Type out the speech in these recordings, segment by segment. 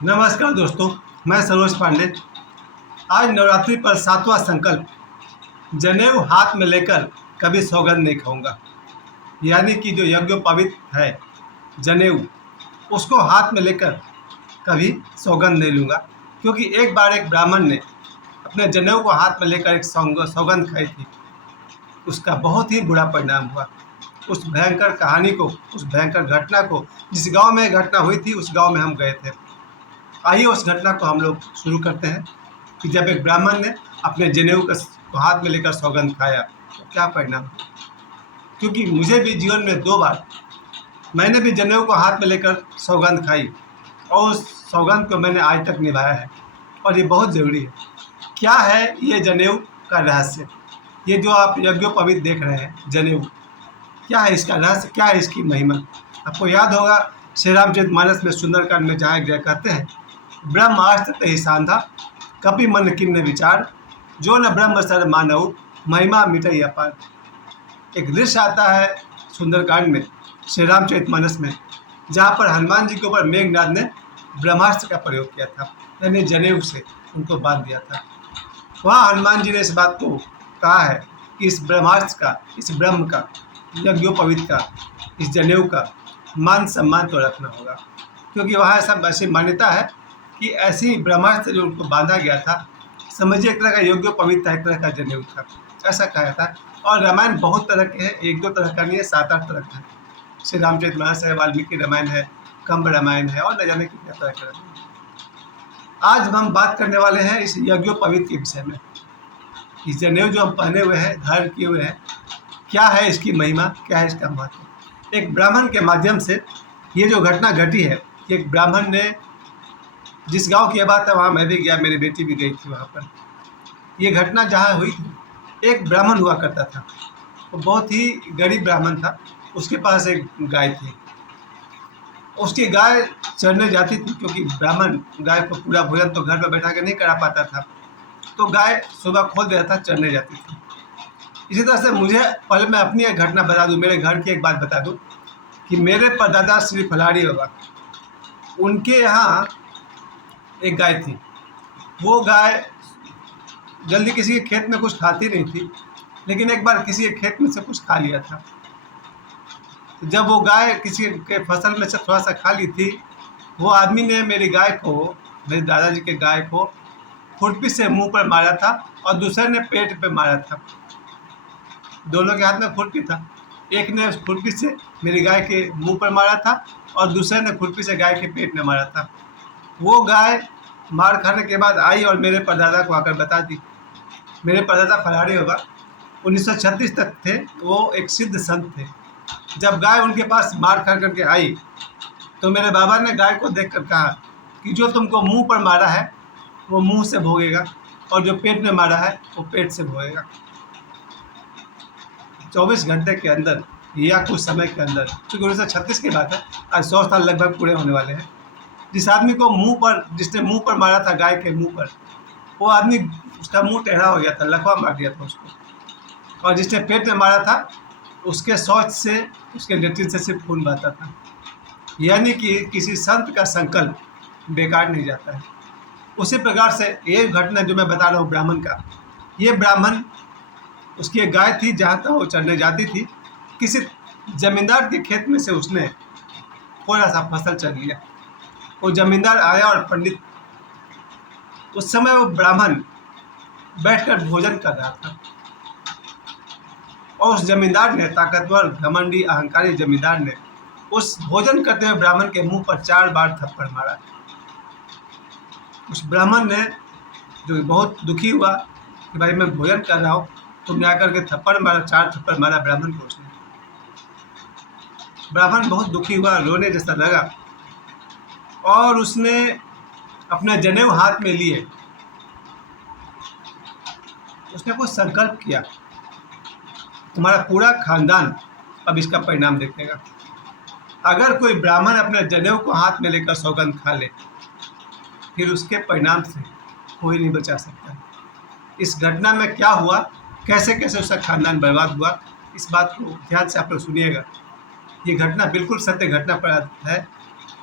नमस्कार दोस्तों, मैं सरोज पांडे। आज नवरात्रि पर सातवां संकल्प, जनेऊ हाथ में लेकर कभी सौगंध नहीं खाऊंगा। यानी कि जो यज्ञोपवीत है जनेऊ, उसको हाथ में लेकर कभी सौगंध नहीं लूँगा। क्योंकि एक बार एक ब्राह्मण ने अपने जनेऊ को हाथ में लेकर एक सौगंध खाई थी। उसका बहुत ही बुरा परिणाम हुआ। उस भयंकर कहानी को, उस भयंकर घटना को, जिस गांव में घटना हुई थी उस गांव में हम गए थे। आइए उस घटना को हम लोग शुरू करते हैं कि जब एक ब्राह्मण ने अपने जनेऊ को हाथ में लेकर सौगंध खाया तो क्या परिणाम। क्योंकि मुझे भी जीवन में 2 बार मैंने भी जनेऊ को हाथ में लेकर सौगंध खाई और उस सौगंध को मैंने आज तक निभाया है और ये बहुत ज़रूरी है। क्या है ये जनेऊ का रहस्य? ये जो आप यज्ञोपवीत देख रहे हैं जनेऊ, क्या है इसका रहस्य, क्या है इसकी महिमा? आपको याद होगा श्री रामचरितमानस में सुंदरकांड में जहाँ कहते हैं, ब्रह्मास्त्र तहि सांधा कपि मन किन्न विचार, जो न ब्रह्म सर मानव महिमा मिटई अपार। एक दृश्य आता है सुंदरकांड में, श्री रामचरितमानस में, जहाँ पर हनुमान जी के ऊपर मेघनाद ने ब्रह्मास्त्र का प्रयोग किया था, यानी जनेऊ से उनको बांध दिया था। वहाँ हनुमान जी ने इस बात को कहा है कि इस ब्रह्मास्त्र का, इस ब्रह्म का, यज्ञोपवीत का, इस जनेऊ का मान सम्मान तो रखना होगा। क्योंकि वहाँ सब ऐसी मान्यता है कि ऐसी ब्रह्मास्त्र जो उनको बांधा गया था, समझिए एक तरह का यज्ञोपवीत था, एक तरह का जनेऊ था, ऐसा कहा था। और रामायण बहुत तरह के हैं, 1-2 तरह का नहीं है, 7-8 तरह का है। श्री रामचरितमानस है, वाल्मीकि रामायण है, कंब रामायण है और न जाने कितने तरह के रामायण। आज हम बात करने वाले हैं इस यज्ञोपवीत के विषय में। इस जनेऊ जो हम पहने हुए हैं, धारण किए हुए हैं, क्या है इसकी महिमा, क्या है इसका महत्व। एक ब्राह्मण के माध्यम से ये जो घटना घटी है, एक ब्राह्मण ने, जिस गांव की बात है वहाँ मैं भी गया, मेरी बेटी भी गई थी वहाँ पर। ये घटना जहाँ हुई थी, एक ब्राह्मण हुआ करता था, वो बहुत ही गरीब ब्राह्मण था। उसके पास एक गाय थी। उसकी गाय चरने जाती थी, क्योंकि ब्राह्मण गाय को पूरा भोजन तो घर पर बैठा के नहीं करा पाता था, तो गाय सुबह खोल देता था, चरने जाती थी। इसी तरह से मुझे, पहले मैं अपनी एक घटना बता दूं, मेरे घर की एक बात बता दूं कि मेरे परदादा श्री फलारी बाबा, उनके यहाँ एक गाय थी। वो गाय जल्दी किसी के खेत में कुछ खाती नहीं थी, लेकिन एक बार किसी के खेत में से कुछ खा लिया था। तो जब वो गाय किसी के फसल में से थोड़ा सा खा ली थी, वो आदमी ने मेरी गाय को, मेरे दादाजी के गाय को खुरपी से मुंह पर मारा था और दूसरे ने पेट पे मारा था। दोनों के हाथ में खुरपी था। एक ने खुरपी से मेरी गाय के मुंह पर मारा था और दूसरे ने खुरपी से गाय के पेट में मारा था। वो गाय मार खाने के बाद आई और मेरे परदादा को आकर बता दी। मेरे परदादा फलारी बाबा 1936 तक थे, वो एक सिद्ध संत थे। जब गाय उनके पास मार खा करके आई तो मेरे बाबा ने गाय को देखकर कहा कि जो तुमको मुंह पर मारा है वो मुंह से भोगेगा और जो पेट में मारा है वो पेट से भोगेगा। 24 घंटे के अंदर या कुछ समय के अंदर, क्योंकि 1936 की बात है, आज 100 साल लगभग पूरे होने वाले हैं, जिस आदमी को मुंह पर, जिसने मुंह पर मारा था गाय के मुंह पर, वो आदमी, उसका मुंह टेढ़ा हो गया था, लकवा मार दिया था उसको। और जिसने पेट में मारा था उसके शौच से, उसके लेट्रिन से सिर्फ खून बहता था। यानी कि किसी संत का संकल्प बेकार नहीं जाता है। उसी प्रकार से ये घटना जो मैं बता रहा हूँ ब्राह्मण का, ये ब्राह्मण, उसकी एक गाय थी, जहाँ तक वो चरने जाती थी, किसी जमींदार के खेत में से उसने थोड़ा सा फसल चर लिया। वो जमींदार आया और पंडित, उस समय वो ब्राह्मण बैठकर भोजन कर रहा था और उस जमींदार ने, ताकतवर, घमंडी, अहंकारी जमींदार ने उस भोजन करते हुए ब्राह्मण के मुंह पर 4 बार थप्पड़ मारा। उस ब्राह्मण ने, जो बहुत दुखी हुआ कि भाई मैं भोजन कर रहा हूँ, तुमने आकर के थप्पड़ मारा, 4 थप्पड़ मारा ब्राह्मण को उसने। ब्राह्मण बहुत दुखी हुआ, रोने जैसा लगा और उसने अपने जनेऊ हाथ में लिए, उसने कुछ संकल्प किया, तुम्हारा पूरा खानदान अब इसका परिणाम देखेगा। अगर कोई ब्राह्मण अपने जनेऊ को हाथ में लेकर सौगंध खा ले, फिर उसके परिणाम से कोई नहीं बचा सकता। इस घटना में क्या हुआ, कैसे कैसे उसका खानदान बर्बाद हुआ, इस बात को ध्यान से आप लोग सुनिएगा। ये घटना बिल्कुल सत्य घटना पर है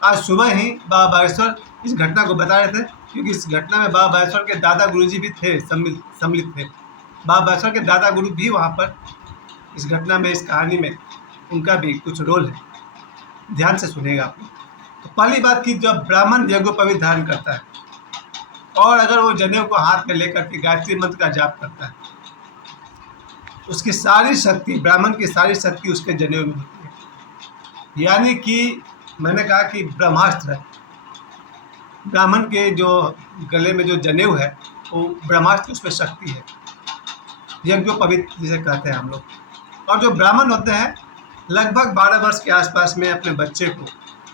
आज सुबह ही बाबा बागेश्वर इस घटना को बता रहे थे, क्योंकि इस घटना में बाबा बागेश्वर के दादा गुरुजी भी थे, सम्मिलित थे। बाबा बागेश्वर के दादा गुरु भी वहाँ पर इस घटना में, इस कहानी में उनका भी कुछ रोल है। ध्यान से सुनेगा आप लोग। तो पहली बात कि जब ब्राह्मण यज्ञोपवीत धारण करता है और अगर वो जनेऊ को हाथ में लेकर के गायत्री मंत्र का जाप करता है, उसकी सारी शक्ति, ब्राह्मण की सारी शक्ति उसके जनेऊ में होती है। यानी कि मैंने कहा कि ब्रह्मास्त्र है। ब्राह्मण के जो गले में जो जनेऊ है वो ब्रह्मास्त्र, उसमें शक्ति है, यज्ञोपवीत जिसे कहते हैं हम लोग। और जो ब्राह्मण होते हैं लगभग 12 वर्ष के आसपास में अपने बच्चे को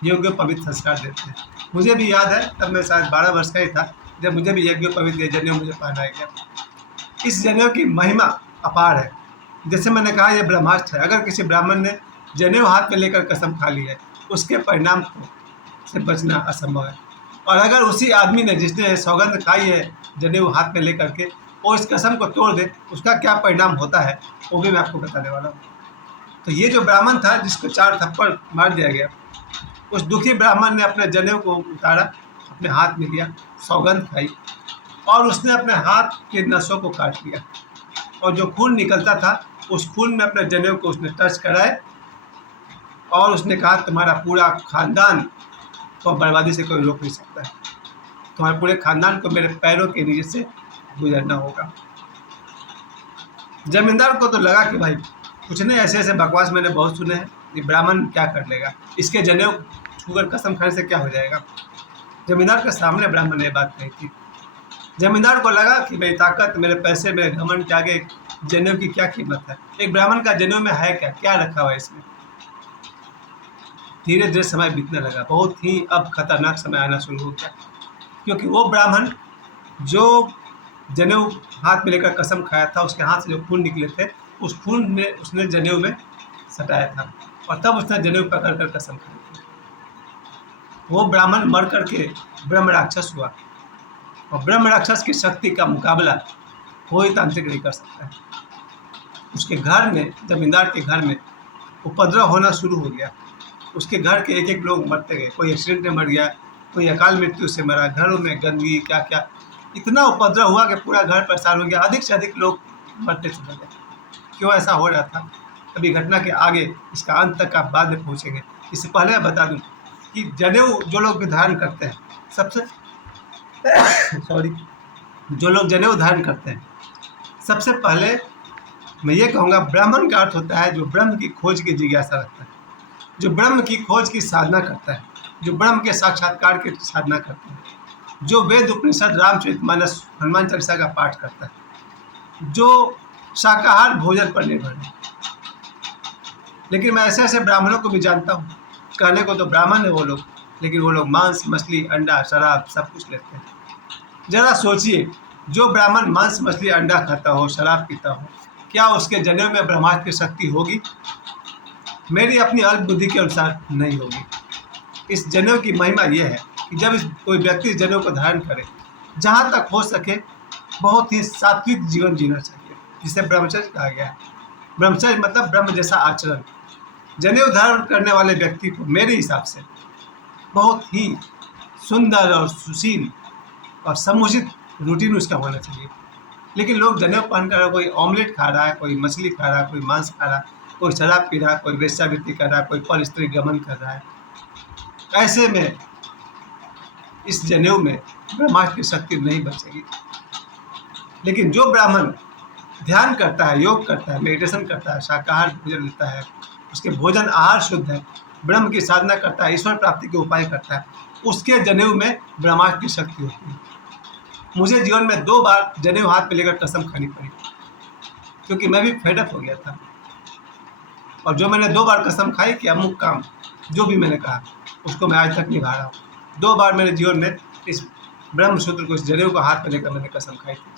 यज्ञोपवीत संस्कार देते हैं। मुझे भी याद है, तब मैं शायद 12 वर्ष का ही था जब मुझे भी यज्ञोपवीत जनेऊ मुझे पहनाया गया। इस जनेऊ की महिमा अपार है। जैसे मैंने कहा, यह ब्रह्मास्त्र है। अगर किसी ब्राह्मण ने जनेऊ हाथ में लेकर कसम खा ली है, उसके परिणाम से बचना असंभव है। और अगर उसी आदमी ने, जिसने सौगंध खाई है जनेऊ हाथ में लेकर के, वो इस कसम को तोड़ दे, उसका क्या परिणाम होता है वो भी मैं आपको बताने वाला हूँ। तो ये जो ब्राह्मण था जिसको 4 थप्पड़ मार दिया गया, उस दुखी ब्राह्मण ने अपने जनेऊ को उतारा, अपने हाथ में लिया, सौगंध खाई और उसने अपने हाथ के नसों को काट लिया। और जो खून निकलता था उस खून में अपने जनेऊ को उसने टच कराए और उसने कहा, तुम्हारा पूरा खानदान तो बर्बादी से कोई रोक नहीं सकता है, तुम्हारे पूरे खानदान को मेरे पैरों के नीचे से गुजरना होगा। जमींदार को तो लगा कि भाई कुछ नहीं, ऐसे ऐसे बकवास मैंने बहुत सुने हैं, ये ब्राह्मण क्या कर लेगा, इसके जनेऊ छूकर कसम खाने से क्या हो जाएगा। जमींदार के सामने ब्राह्मण ने बात कही थी। जमींदार को लगा कि मेरी ताकत, मेरे पैसे, मेरे घमंड के आगे जनेऊ की क्या कीमत है। एक ब्राह्मण का जनेऊ में है क्या, क्या रखा हुआ है इसमें। धीरे धीरे समय बीतने लगा, बहुत ही अब खतरनाक समय आना शुरू हो गया, क्योंकि वो ब्राह्मण जो जनेऊ हाथ में लेकर कसम खाया था, उसके हाथ से जो खून निकले थे, उस खून ने उसने जनेऊ में सटाया था और तब उसने जनेऊ पकड़ कर कसम खाई थी। वो ब्राह्मण मर करके ब्रह्म राक्षस हुआ और ब्रह्म राक्षस की शक्ति का मुकाबला कोई तांत्रिक नहीं कर सकता है। उसके घर में, जमींदार के घर में उपद्रव होना शुरू हो गया। उसके घर के एक एक लोग मरते गए, कोई एक्सीडेंट में मर गया, कोई अकाल मृत्यु से मरा, घरों में गंदगी, क्या क्या, इतना उपद्रव हुआ कि पूरा घर परेशान हो गया। अधिक से अधिक लोग मरते चले गए। क्यों ऐसा हो रहा था, अभी घटना के आगे इसका अंत तक आप बाद में पहुँचेंगे। इससे पहले मैं बता दूं कि जनेऊ जो लोग भी धारण करते हैं, सबसे जो लोग जनेऊ धारण करते हैं, सबसे पहले मैं ये कहूँगा, ब्राह्मण का अर्थ होता है जो ब्रह्म की खोज की जिज्ञासा रखता है, जो ब्रह्म की खोज की साधना करता है, जो ब्रह्म के साक्षात्कार की साधना करता है, जो वेद उपनिषद, रामचरितमानस, हनुमान चालीसा का पाठ करता है, जो शाकाहार भोजन पर निर्भर है। लेकिन मैं ऐसे ऐसे ब्राह्मणों को भी जानता हूँ, कहने को तो ब्राह्मण है वो लोग, लेकिन वो लोग मांस, मछली, अंडा, शराब सब कुछ लेते हैं। जरा सोचिए, जो ब्राह्मण मांस, मछली, अंडा खाता हो, शराब पीता हो, क्या उसके जनेऊ में ब्रह्मास्त्र की शक्ति होगी? मेरी अपनी अल्प बुद्धि के अनुसार नहीं होगी। इस जनेऊ की महिमा यह है कि जब कोई व्यक्ति इस जनेऊ को धारण करे, जहाँ तक हो सके बहुत ही सात्विक जीवन जीना चाहिए, जिसे ब्रह्मचर्य कहा गया है। ब्रह्मचर्य मतलब ब्रह्म जैसा आचरण। जनेऊ धारण करने वाले व्यक्ति को मेरे हिसाब से बहुत ही सुंदर और सुशील और समुचित रूटीन उसका होना चाहिए। लेकिन लोग जनेऊ पहनकर कोई ऑमलेट खा रहा है, कोई मछली खा रहा है, कोई मांस खा रहा है, कोई शराब पी रहा है, कोई वेश्यावृत्ति कर रहा है, कोई पर स्त्री गमन कर रहा है। ऐसे में इस जनेऊ में ब्रह्मास्त्र की शक्ति नहीं बचेगी। लेकिन जो ब्राह्मण ध्यान करता है, योग करता है, मेडिटेशन करता है, शाकाहार भोजन लेता है, उसके भोजन आहार शुद्ध है, ब्रह्म की साधना करता है, ईश्वर प्राप्ति के उपाय करता है, उसके जनेऊ में ब्रह्मास्त्र की शक्ति होती है। मुझे जीवन में 2 बार जनेऊ हाथ में लेकर कसम खानी पड़ी, क्योंकि मैं भी फेडअप हो गया था। और जो मैंने 2 बार कसम खाई कि अमुक काम, जो भी मैंने कहा, उसको मैं आज तक निभा रहा हूँ। 2 बार मेरे जीवन में इस ब्रह्म सूत्र को, इस जनेऊ को हाथ में लेकर मैंने कसम खाई थी।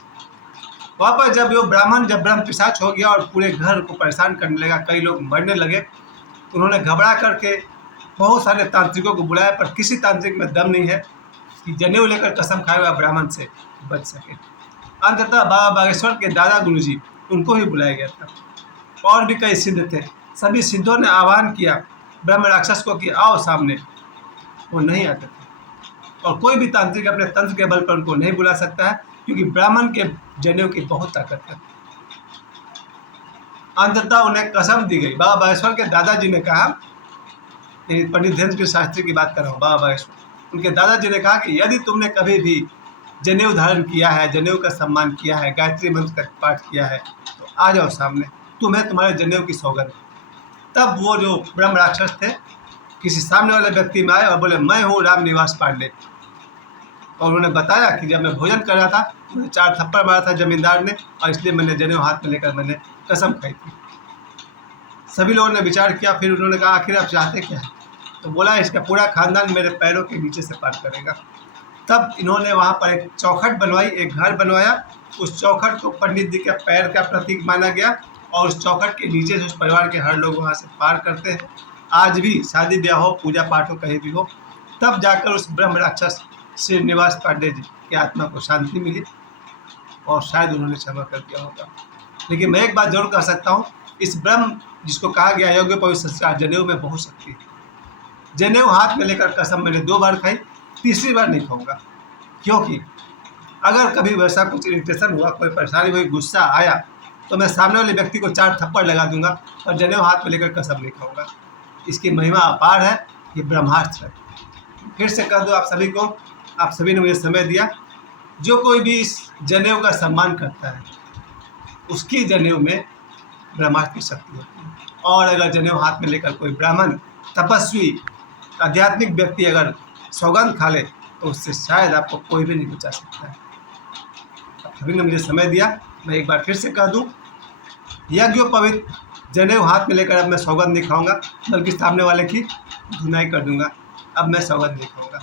वहाँ पर जब वो ब्राह्मण, जब ब्रह्म पिशाच हो गया और पूरे घर को परेशान करने लगा, कई लोग मरने लगे, तो उन्होंने घबरा करके बहुत सारे तांत्रिकों को बुलाया, पर किसी तांत्रिक में दम नहीं है कि जनेऊ लेकर कसम खाए हुआ ब्राह्मण से बच सके। अंततः बाबा बागेश्वर के दादा गुरुजी, उनको ही बुलाया गया था। और भी कई सिद्ध थे। सभी सिद्धों ने आह्वान किया ब्रह्म राक्षस को कि आओ सामने। वो नहीं आते थे, और कोई भी तांत्रिक अपने तंत्र के बल पर उनको नहीं बुला सकता है, क्योंकि ब्राह्मण के जनेऊ की बहुत ताकत है। अंततः उन्हें कसम दी गई। बाबा बागेश्वर के दादाजी ने कहा, पंडित धीरेन्द्र शास्त्री की बात कर रहा हूँ, बाबा बागेश्वर, उनके दादाजी ने कहा कि यदि तुमने कभी भी जनेऊ धारण किया है, जनेऊ का सम्मान किया है, गायत्री मंत्र का पाठ किया है, तो आ जाओ सामने, तुम्हें तुम्हारे जनेऊ की सौगंध। तब वो जो ब्रह्म राक्षस थे किसी सामने वाले व्यक्ति में आए और बोले, मैं हूँ राम निवास पांडे। और उन्होंने बताया कि जब मैं भोजन कर रहा था, मुझे 4 थप्पड़ मारा था जमींदार ने, और इसलिए मैंने जनेऊ हाथ में लेकर मैंने कसम खाई थी। सभी लोगों ने विचार किया, फिर उन्होंने कहा, आखिर आप चाहते क्या हैं? तो बोला, इसका पूरा खानदान मेरे पैरों के नीचे से पार करेगा। तब इन्होंने वहाँ पर एक चौखट बनवाई, एक घर बनवाया। उस चौखट को पंडित जी के पैर का प्रतीक माना गया, और उस चौखट के नीचे से उस परिवार के हर लोग वहाँ से पार करते हैं। आज भी शादी ब्याह हो, पूजा पाठ हो, कहीं भी हो, तब जाकर उस ब्रह्म राक्षस श्रीनिवास पांडे जी की आत्मा को शांति मिली, और शायद उन्होंने क्षमा कर दिया होगा। लेकिन मैं एक बात जरूर कह सकता हूँ, इस ब्रह्म जिसको कहा गया योग्य पवित्र संस्कार, जनेऊ में बहुत शक्ति है। जनेऊ हाथ में लेकर कसम मैंने 2 बार खाई, तीसरी बार नहीं खाऊंगा, क्योंकि अगर कभी वैसा कुछ इरिटेशन हुआ, कोई परेशानी हुई, गुस्सा आया, तो मैं सामने वाले व्यक्ति को 4 थप्पड़ लगा दूंगा, और जनेऊ हाथ में लेकर कसम नहीं खाऊंगा। इसकी महिमा अपार है, ये ब्रह्मास्त्र है। फिर से कह दो आप सभी को, आप सभी ने मुझे समय दिया। जो कोई भी इस जनेऊ का सम्मान करता है, उसकी जनेऊ में ब्रह्मास्त्र की शक्ति होती है। और अगर जनेऊ हाथ में लेकर कोई ब्राह्मण, तपस्वी, आध्यात्मिक व्यक्ति अगर सौगंध खा ले, तो उससे शायद आपको कोई भी नहीं बचा सकता है। आप सभी ने मुझे समय दिया, मैं एक बार फिर से कह दूं, यज्ञोपवीत जनेऊ हाथ में लेकर अब मैं सौगंध नहीं खाऊंगा, बल्कि सामने वाले की धुनाई कर दूंगा। अब मैं सौगंध नहीं खाऊंगा।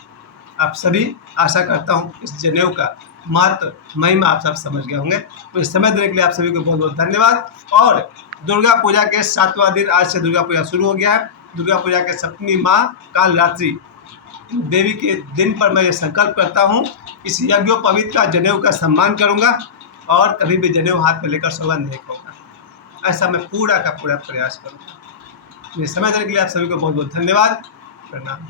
आप सभी, आशा करता हूँ इस जनेऊ का महत्व, महिमा आप सब समझ गए होंगे। तो इस समय देने के लिए आप सभी को बहुत बहुत धन्यवाद। और दुर्गा पूजा के 7वां दिन, आज से दुर्गा पूजा शुरू हो गया है। दुर्गा पूजा के 7वीं माह काल रात्रि देवी के दिन पर मैं ये संकल्प करता हूँ, इस यज्ञोपवीत का जनेऊ का सम्मान करूँगा, और कभी भी जनेऊ हाथ में लेकर सौगंध नहीं खाऊंगा। ऐसा मैं पूरा का पूरा प्रयास करूँगा। ये समय देने के लिए आप सभी को बहुत बहुत धन्यवाद। प्रणाम।